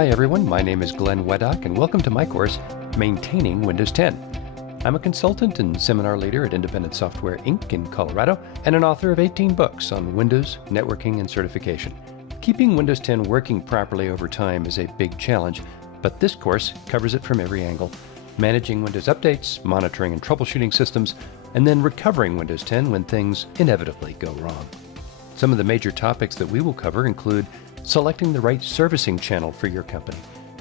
Hi everyone, my name is Glenn Weadock and welcome to my course, Maintaining Windows 10. I'm a consultant and seminar leader at Independent Software Inc. in Colorado and an author of 18 books on Windows, networking, and certification. Keeping Windows 10 working properly over time is a big challenge, but this course covers it from every angle, managing Windows updates, monitoring and troubleshooting systems, and then recovering Windows 10 when things inevitably go wrong. Some of the major topics that we will cover include selecting the right servicing channel for your company,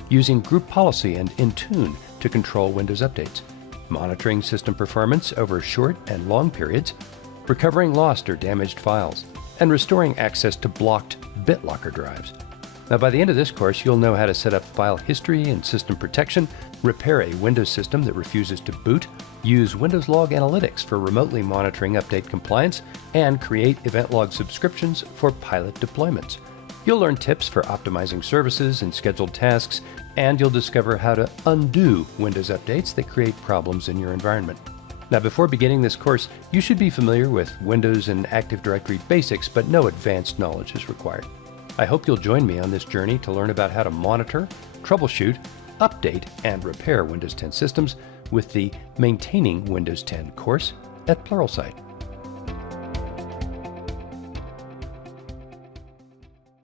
using Group Policy and Intune to control Windows updates, monitoring system performance over short and long periods, recovering lost or damaged files, and restoring access to blocked BitLocker drives. Now, by the end of this course, you'll know how to set up file history and system protection, repair a Windows system that refuses to boot, use Windows Log Analytics for remotely monitoring update compliance, and create event log subscriptions for pilot deployments. You'll learn tips for optimizing services and scheduled tasks, and you'll discover how to undo Windows updates that create problems in your environment. Now, before beginning this course, you should be familiar with Windows and Active Directory basics, but no advanced knowledge is required. I hope you'll join me on this journey to learn about how to monitor, troubleshoot, update, and repair Windows 10 systems with the Maintaining Windows 10 course at Pluralsight.